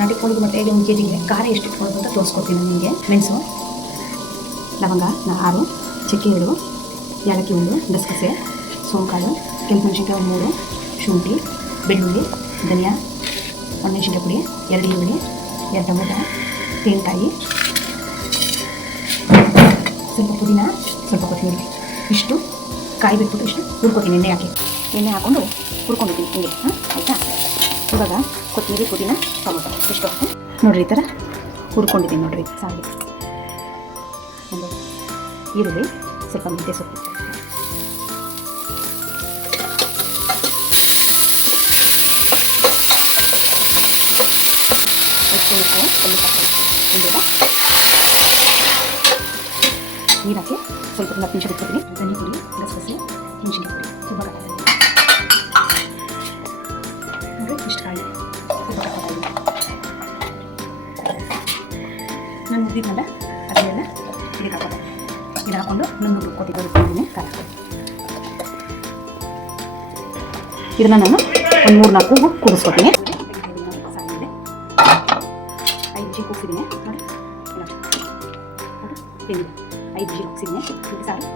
ನಾಟಿ ಕೋಳಿಗೆ ಮತ್ತು 1 kgಗೆ ಖಾರ ಎಷ್ಟು ಇಟ್ಕೊಳ್ಬೋದು ಅಂತ ತೋರಿಸ್ಕೊಡ್ತೀನಿ ನಾನು ನಿಮಗೆ. ಮೆಣಸು, ಲವಂಗ 6, ಚಕ್ಕೆ 2, ಏಲಕ್ಕಿ 1, ಗಸಗಸೆ, ಸೋಂಕಾಳು, ಕೆಂಪು ಮೆಣಸಿನ್ಕಾಯಿ 3, ಶುಂಠಿ, ಬೆಳ್ಳುಳ್ಳಿ, ಧನಿಯಾ, ಒಣಮೆಣಸಿನ್ಕಾಯಿ ಪುಡಿ, 2 ಈರುಳ್ಳಿ, 2 ಟೊಮೆಟೊ, ತೆಂಗಿನಕಾಯಿ, ಸ್ವಲ್ಪ ಪುದೀನ, ಸ್ವಲ್ಪ ಕೊತ್ತಂಬರಿ, ಇಷ್ಟು ಕಾಯಿ ಬಿಟ್ಬಿಟ್ಟು ಇಷ್ಟು ಹುರ್ಕೊತೀನಿ. ಎಣ್ಣೆ ಹಾಕ್ಕೊಂಡು ಹುರ್ಕೊಂಡಿದ್ದೀನಿ ಹಿಂಗೆ. ಆಯಿತಾ? ಇವಾಗ ಕೊತ್ತಂಬರಿ, ಪುದೀನ, ಟೊಮೆಟೊ ಇಷ್ಟು ಹಾಕಿ ನೋಡಿರಿ, ಈ ಥರ ಹುರ್ಕೊಂಡಿದ್ದೀನಿ ನೋಡಿರಿ. ಸಾರಿಗೆ ಒಂದು ಈರುಳ್ಳಿ, ಸ್ವಲ್ಪ ಮೆಂತ್ಯ ಸೊಪ್ಪು, ನೀರಾಕಿ ಸ್ವಲ್ಪ 10 ನಿಮಿಷ ಬಿಟ್ಬಿಡ್ತೀನಿ. ಧನಿ ಪುಡಿ, ಗಸಗಸೆ, ಮೆಣಸಿನ್ಕಾಯಿ ಪುಡಿ ತುಂಬ ಹಾಕ್ತೀನಿ ನೋಡಿ. ಇಷ್ಟು ಕಾಯಿ ಸ್ವಲ್ಪ ಹಾಕ್ತೀನಿ. ನಾನು ಮುದ್ದಿದ್ನಲ್ಲ ಅದನ್ನೆಲ್ಲ ಇದಕ್ಕೆ ಹಾಕೋತೀನಿ. ಇದು ಹಾಕ್ಕೊಂಡು ನುಣ್ಣಗೆ ರುಬ್ಕೊತೀನಿ. ಖಾರ ಇದನ್ನು ನಾನು ಒಂದು 3-4 ಕೂಗು ಕೂಗಿಸ್ಕೊತೀನಿ. 5 ವಿಜಿಲ್ ಕೂಗಿಸಿದ್ದೀನಿ ನೋಡಿ. 5 ವಿಜಿಲ್ ಕೂಗಿಸಿದ್ದೀನಿ. ಸಾರು